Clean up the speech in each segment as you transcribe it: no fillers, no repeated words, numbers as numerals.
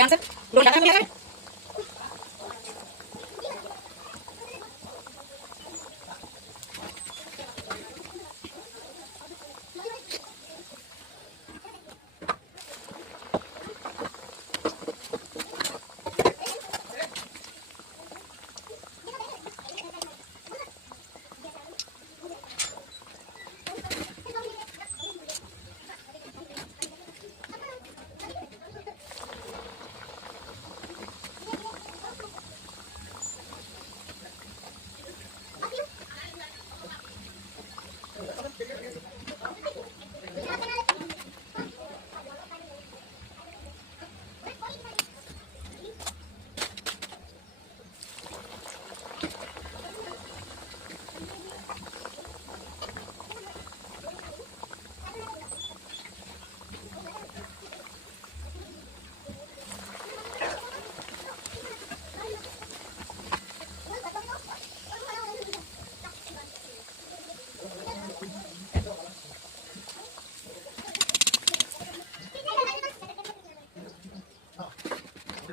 Udah langsung. Belum datang ya kan?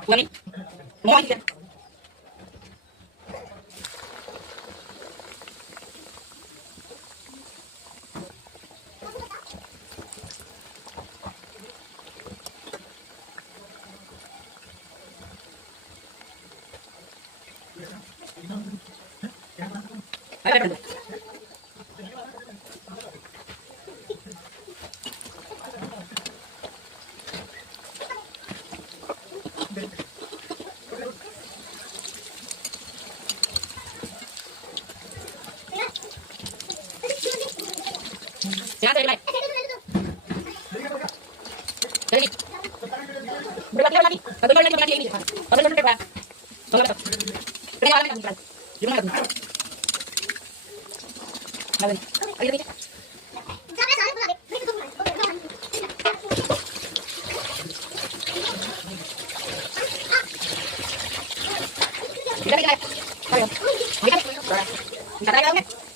Bukan nih. Mau aja. Ayo, jangan dari mana? Dari ini. Berapa lagi? Aku mau lagi ini. Apa dulu berapa? Berapa? Berapa lagi kamu? Gimana kamu? Mana ni? Ayo ni. Kita. Ayo. Kita. Kita lagi.